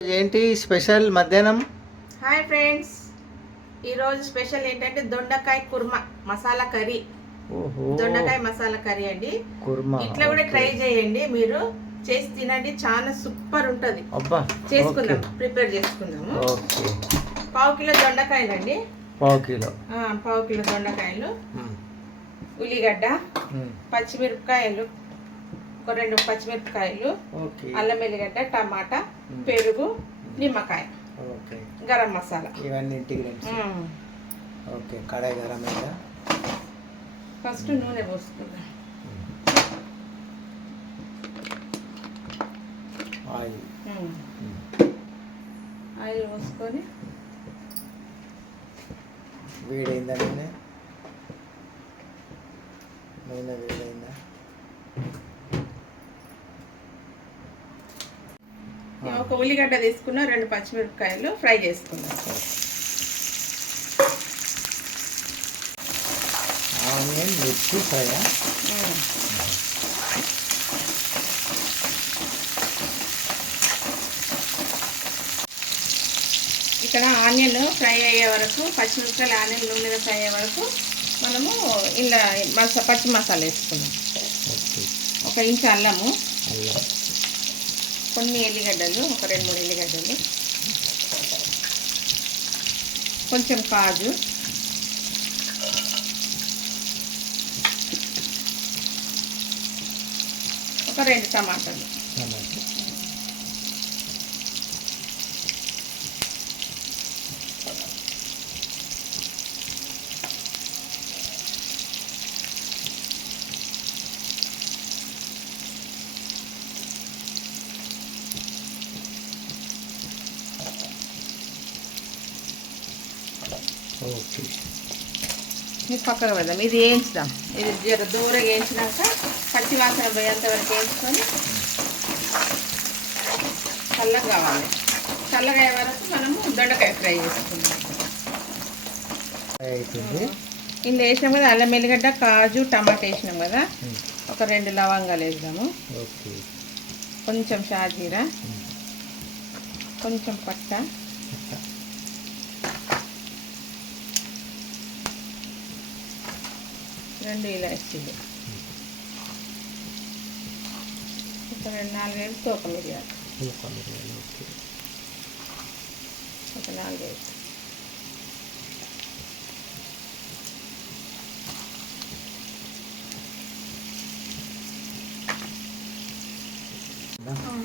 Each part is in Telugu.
ఏంటి స్పెషల్ మధ్యాహ్నం? హాయ్ ఫ్రెండ్స్, ఈరోజు స్పెషల్ ఏంటంటే దొండకాయ కుర్మా మసాలా కర్రీ. దొండకాయ మసాలా కర్రీ అండి. కుర్మా ఇట్లా కూడా ట్రై చేయండి, మీరు చేసి తినండి, చాలా సూపర్ ఉంటుంది. చేసుకుందాం, ప్రిపేర్ చేసుకుందాము. పావు కిలో దొండకాయలు అండి. పావు కిలో దొండకాయలు, ఉల్లిగడ్డ, పచ్చిమిరపకాయలు, ఒక 2 పచ్చిమిరపకాయలు, అల్లం వెల్లిగడ్డ, టమాటా, పెరుగు, నిమ్మకాయ, గరం మసాలా, ఇవన్నీ ఇంటిగ్రెంట్స్. ఓకే, కడాయి గరం అయిందా? ఫస్ట్ నూనె పోసుకుందాం. ఆయిల్ పోసుకొని వేడైందా? నూనె వేడైందా? ఒక ఉల్లిగడ్డ తీసుకున్న, 2 పచ్చిమిరపకాయలు ఫ్రై చేసుకుందాం. ఆనియన్ మిర్చి ఫ్రై. ఇక్కడ ఆనియన్ ఫ్రై అయ్యే వరకు, పచ్చిమిరపకాయలు ఆనియన్ నూనెలో ఫ్రై అయ్యే వరకు మనము ఇలా పచ్చి మసాలా వేసుకున్నాం. 1 ఇంచు అల్లము, కొన్ని ఎల్లిగడ్డలు, ఒక 2-3 ఎల్లిగడ్డలు, కొంచెం కాజు, ఒక 2 టమాటాలు, ఇది పక్కకు పెడదాం. ఇది వేయించుదాం. ఇది జర దూరంగా వేయించినాక పచ్చి వాసన పోయేంత వరకు వేయించుకొని చల్లగా కావాలి. చల్లగా అయ్యే వరకు మనము దొండకాయ ఫ్రై చేసుకుందాం. ఇందులో వేసినాం కదా, అల్లం వెల్లిగడ్డ, కాజు, టమాటా వేసినాం కదా, ఒక 2 లవంగాలు వేద్దాము, కొంచెం షాజీరా, కొంచెం పట్ట, రెండు ఇలాచీలు, ఒక 2-4 తోక మిరియాలు, ఒక 4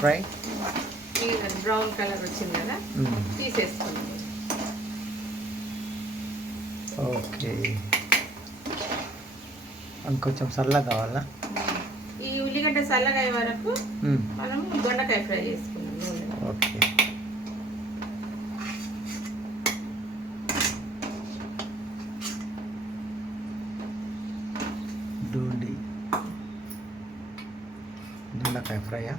ఫ్రై. బ్రౌన్ కలర్ వచ్చింది కదా, తీసేసుకున్నాం. ఓకే, కొంచెం చల్లగా కావాలా? ఈ ఉల్లిగడ్డ చల్లగా అయ్యే వరకు మనము దొండకాయ ఫ్రై చేసుకున్నాం. ఓకే, దొండకాయ ఫ్రైయా?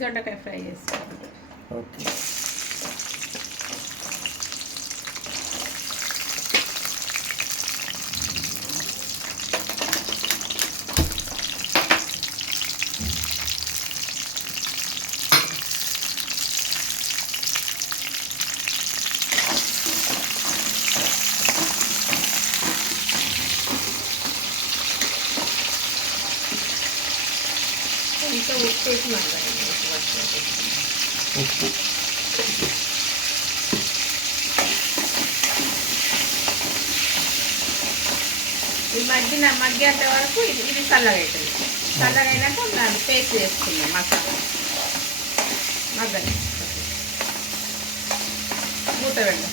దొండకాయ ఫ్రై చేసుకోండి. ఓకే, ఇంకా ఉప్పు వేసి ఉప్పు, ఈ మగ్గేంత వరకు ఇది చల్లగా అవుతుంది. చల్లగా అయినాక దాన్ని పేస్ట్ చేసుకుందాం. మసాలా మగ్గని మూత పెట్టండి.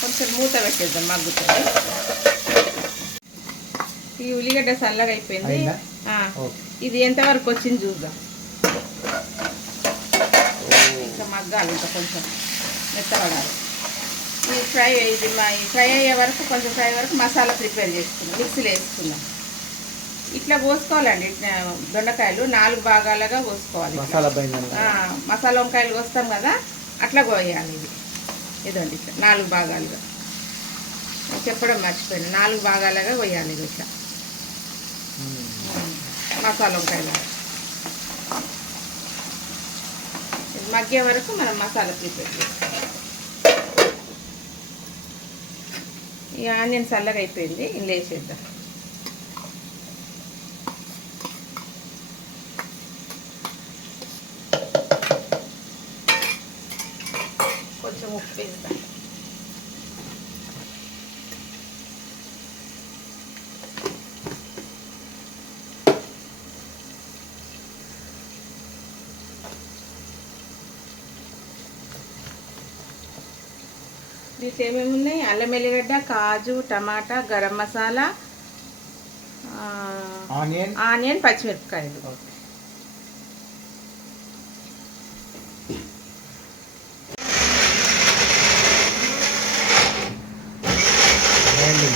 కొంచెం మూత పెట్టేద్దాం, మగ్గుతుంది. ఈ ఉల్లిగడ్డ చల్లగా అయిపోయింది. ఇది ఎంతవరకు వచ్చింది చూద్దాం. ఇంకా మగ్గాలి, ఇంకా కొంచెం మెత్తపడాలి. ఈ ఫ్రై అయ్యే వరకు, కొంచెం ఫ్రై వరకు మసాలా ప్రిపేర్ చేసుకుందాం. మిక్సీలో వేసుకుందాం. ఇట్లా పోసుకోవాలండి. దొండకాయలు 4 భాగాలుగా పోసుకోవాలి. మసాలా వంకాయలు కోస్తాం కదా, అట్లా కోయాలి. ఇదండి, ఇట్లా 4 భాగాలుగా. చెప్పడం మర్చిపోయాను, 4 భాగాలుగా కొయ్యాలి. ఇట్లా మసాలా వంకాయలు మగ్గే వరకు మనం మసాలా ప్రిపేర్ చేస్తాం. ఈ ఆనియన్ చల్లగా అయిపోయింది, ఇందులో వేసేద్దాం. కొంచెం ఉప్పు వేద్దాం. దీంట్లో ఏమేమి ఉన్నాయి? అల్లం ఎల్లిగడ్డ, కాజు, టమాటా, గరం మసాలా, ఆనియన్, పచ్చిమిరపకాయలు.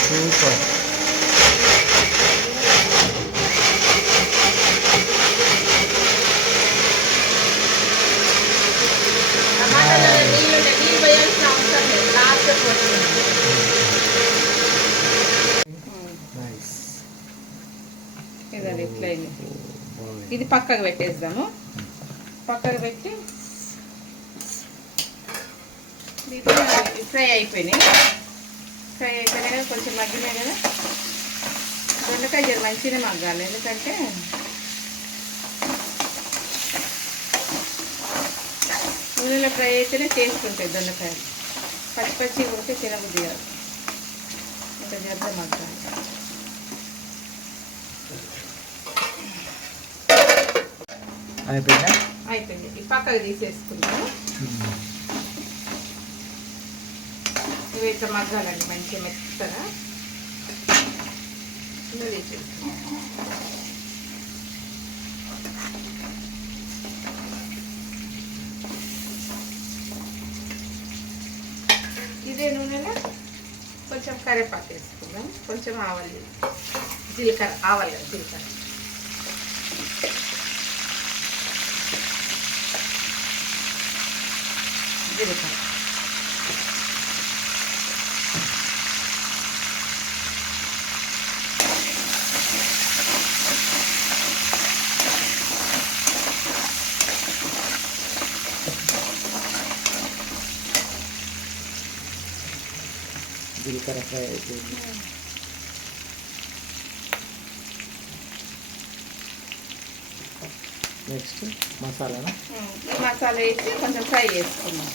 సూపర్. నీళ్ళు పోయాల్సిన అవసరం లేదు, లాస్ట్ ఇదండి ఇట్లా. ఇది పక్కకు పెట్టేద్దాము. పక్కకు పెట్టి ఫ్రై అయిపోయినాయి. కదా కొంచెం మగ్గినాయి కదా. దొండకాయ మంచిగా మగ్గాలి, ఎందుకంటే నూనెలో ఫ్రై అయితేనే టేస్ట్ ఉంటాయి దొండకాయలు. పచ్చి ఉంటే తినబుద్ధి కాదు. ఇంకా జర మగ్గాలి. అయిపోయింది. ఈ పక్కకు తీసేసుకుంటాము. ఇవి ఇట్లా మగ్గాలండి మంచిగా మెత్తగా. తీసేసుకుంటాం. ఇదే నూనెలో కొంచెం కరివేపాకు వేసుకుందాం, కొంచెం ఆవాలు, జీలకర్ర, జీలకర్ర. జీలకర్ర ఫ్రై అయిపోయింది. నెక్స్ట్ మసాలా వేసి కొంచెం ఫ్రై చేసుకున్నాం.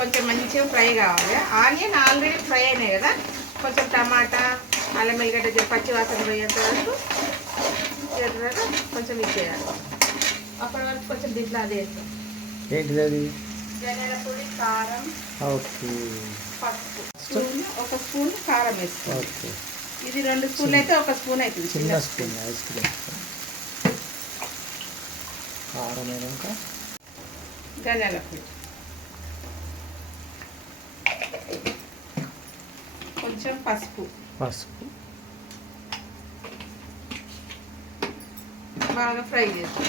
కొంచెం మంచిగా ఫ్రై కావాలి. ఆనియన్ ఆల్రెడీ ఫ్రై అయినాయి కదా. కొంచెం టమాటా, అల్లం ఎల్లిగడ్డ పచ్చి వాసన పోయేంత వరకు కొంచెం ఇచ్చేయాలి. అప్పటి వరకు కొంచెం దీంట్లో అదే వేస్తాం. ఏంటిది అది? ధనియాల పొడి, కారం, పసుపు. ఒక స్పూన్ కారం వేస్తాం. ఇది 2 స్పూన్లు అయితే 1 స్పూన్ అవుతుంది. చిన్న స్పూన్ ఐస్ క్రీమ్ కారం అయినాక ధనియాల పొడి, కొంచెం పసుపు బాగా ఫ్రై చేస్తాం.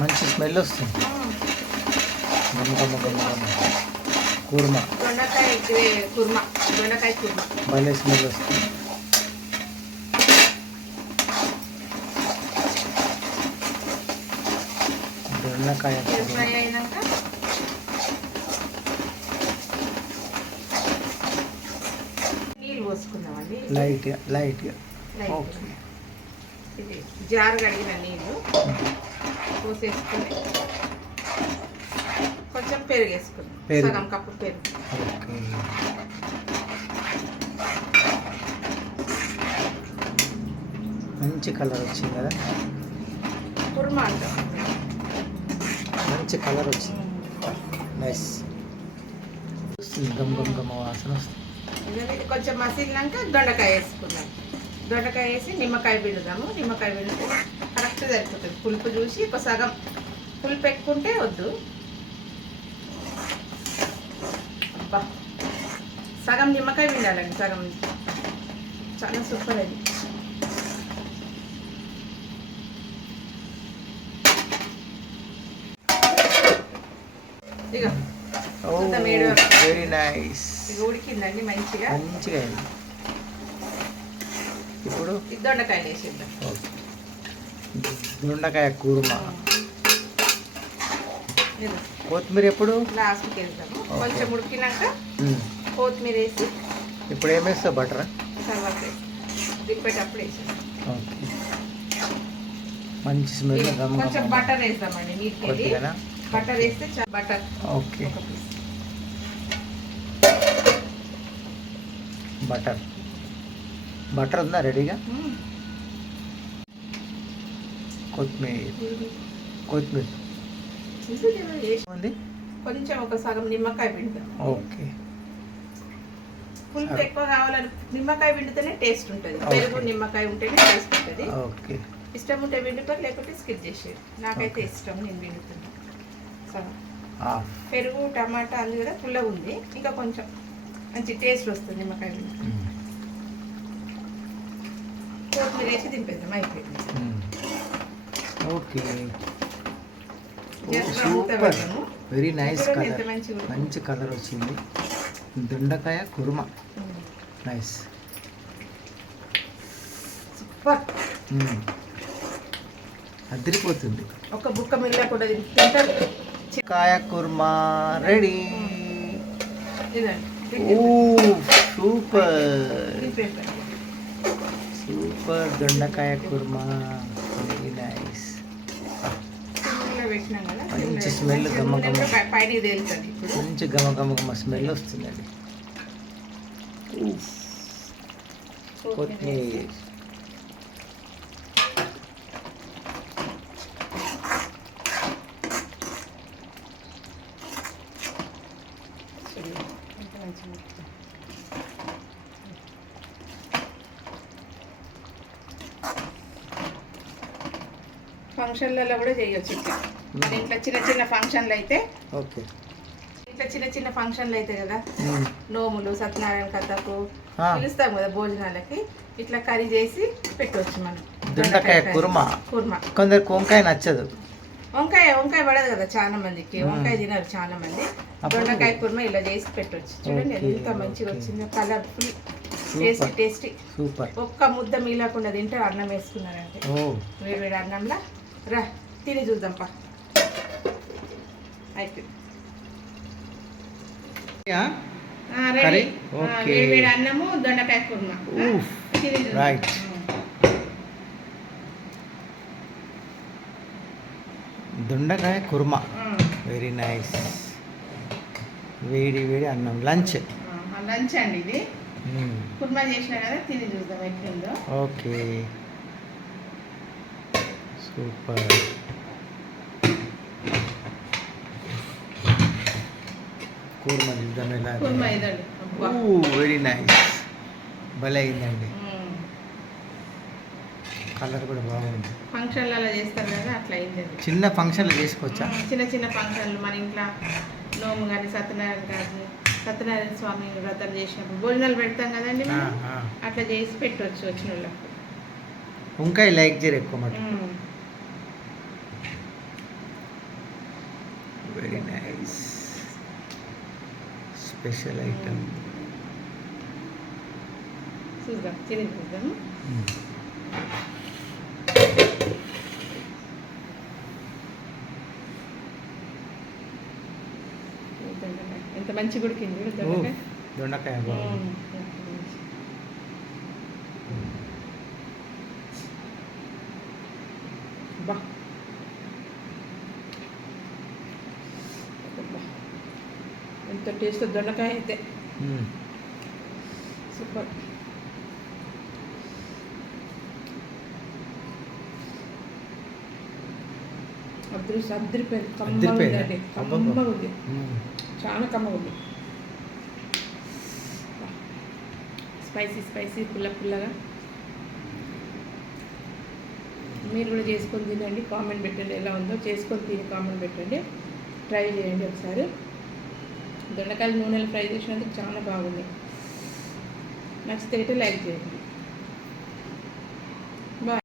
మంచి స్మెల్ వస్తుంది. కుర్మా, దొండకాయ కుర్మా భలే స్మెల్ వస్తుంది. దొండకాయ ఫ్రై అయినాక నీళ్ళు పోసుకుందామండి. లైట్గా ఇది జారు కడిగిన నీళ్ళు పోసేసుకొని కొంచెం పెరుగు వేసుకుందాం. సగం కప్పు పెరుగు. మంచి కలర్ వచ్చింది కదా. కుర్మా అంటాం. మంచి కలర్ వచ్చింది. నైస్. గమ్ వాసన వస్తుంది. కొంచెం మసిలినాక దొండకాయ వేసుకుందాం. దొండకాయ వేసి నిమ్మకాయ పిండుదాము. నిమ్మకాయ పిండితే కరెక్ట్ సరిపోతుంది. పులుపు చూసి ఒక సగం పులుపు ఎక్కుంటే వద్దు. అబ్బా సగం నిమ్మకాయ పిండాలండి, సగం. చాలా సూపర్ అది. ఇక వెరీ నైస్. ఇక ఉడికిందండి మంచిగా. అయింది. ఇప్పుడు దొండకాయలు వేసేద్దాం. దొండకాయ కూర్మా. కొత్తిమీర ఎప్పుడు లాస్ట్కి వేద్దాము. కొంచెం ఉడికినాక కొత్తిమీర వేసి. ఇప్పుడు ఏం వేస్తావు? బటరా? తర్వాత దింపేటప్పుడు వేసేస్తాం. ఓకే. మంచి స్మెల్. కొంచెం బటర్ వేస్తామండి నీటికి. బటర్ వేస్తే బటర్. ఓకే. బటర్ ఉందా రెడీగా? కొత్తిమీర కొంచెం ఒక సగం నిమ్మకాయ పిండుతాం. ఓకే. పులుపు ఎక్కువ కావాలని నిమ్మకాయ పిండితేనే టేస్ట్ ఉంటుంది. పెరుగు నిమ్మకాయ ఉంటేనే టేస్ట్ ఉంటుంది. ఓకే. ఇష్టం ఉంటే పిండుతారు, లేకపోతే స్కిప్ చేసేది. నాకైతే ఇష్టం, నేను పిండుతున్నా. సగం పెరుగు టమాటా అందు కదా పుల్లగా ఉంది, ఇంకా కొంచెం మంచి టేస్ట్ వస్తుంది నిమ్మకాయ పిండి. కొత్తిమీర వేసి దింపేద్దాం. అయిపోయింది. Okay. Super. Very nice colour. మంచి కలర్ వచ్చింది. దొండకాయ కుర్మా. నైస్. సూపర్. అదిరిపోతుంది. ఒక బుక్క మిల్ల కూడా తింటారు. కాయ కుర్మా రెడీ. సూపర్ దొండకాయ కుర్మా. Very nice. మంచి స్మెల్. మంచి గమ స్మెల్ వస్తుందండి. కొత్తిమీర. ఫంక్షన్లలో కూడా చేయొచ్చు ఇట్లా. మన ఇంట్లో చిన్న చిన్న ఫంక్షన్లు అయితే. ఓకే. ఇట్లా చిన్న చిన్న ఫంక్షన్లు అయితే కదా, నోములు, సత్యనారాయణ కథకు పిలుస్తాం కదా భోజనాలకి, ఇట్లా కర్రీ చేసి పెట్టవచ్చు మనం. దొండకాయ కుర్మా. కొందరికి వంకాయ నచ్చదు. వంకాయ పడదు కదా చాలా మందికి, వంకాయ తినరు చాలా మంది. దొండకాయ కుర్మా ఇలా చేసి పెట్టవచ్చు. చూడండి ఎంత మంచిగా వచ్చిందో, కలర్ఫుల్, టేస్టీ. సూపర్. ఒక్క ముద్ద మీలకుండా తింటే అన్నం వేసుకున్నారంటే వేడి అన్నంలా. రా తిని చూద్దాంపా. అయిపోయింది. వేడి అన్నము, దొండకాయ కుర్మా. రైట్. దొండకాయ కుర్మా. Very nice. వేడి అన్నం. లంచ్ అండి ఇది. కుర్మా చేసినా కదా, తిని చూద్దాం ఎట్లుందో. ఓకే. సూపర్. కుర్మా చూద్దాం ఎలా. కుర్మా ఇదండి. Very nice. భలే అయిందండి. కలర్ కూడా బాగుంది. ఫంక్షన్లలో చేస్తారు కదా, అట్లా అయింది. చిన్న ఫంక్షన్లు చేసుకోవచ్చా? చిన్న ఫంక్షన్లు మన ఇంట్లో నోము కానీ, సత్యనారాయణ స్వామి వ్రతం చేసినప్పుడు భోజనాలు పెడతాం కదండి మనం, అట్లా చేసి పెట్టవచ్చు వచ్చిన వాళ్ళకి. వంకాయ లైక్ చేయరు ఎక్కువ మాట. Very nice. Special item. చూద్దాం, తిని చూద్దాము. ఎంత మంచిగా ఉడికింది దొండకాయ. బా ఎంత టేస్ట్ దొండకాయ అయితే. సూపర్. అద్దరిపోయింది. కమ్మగా ఉంది, చాలా కమ్మగా ఉంది. స్పైసీ పుల్లగా. మీరు కూడా చేసుకొని తినండి, కామెంట్ పెట్టండి ఎలా ఉందో. చేసుకొని తిని కామెంట్ పెట్టండి, ట్రై చేయండి ఒకసారి. దొండకాయలు నూనెలు ఫ్రై చేసినందుకు చాలా బాగుంది. నచ్చితే అయితే లైక్ చేయండి.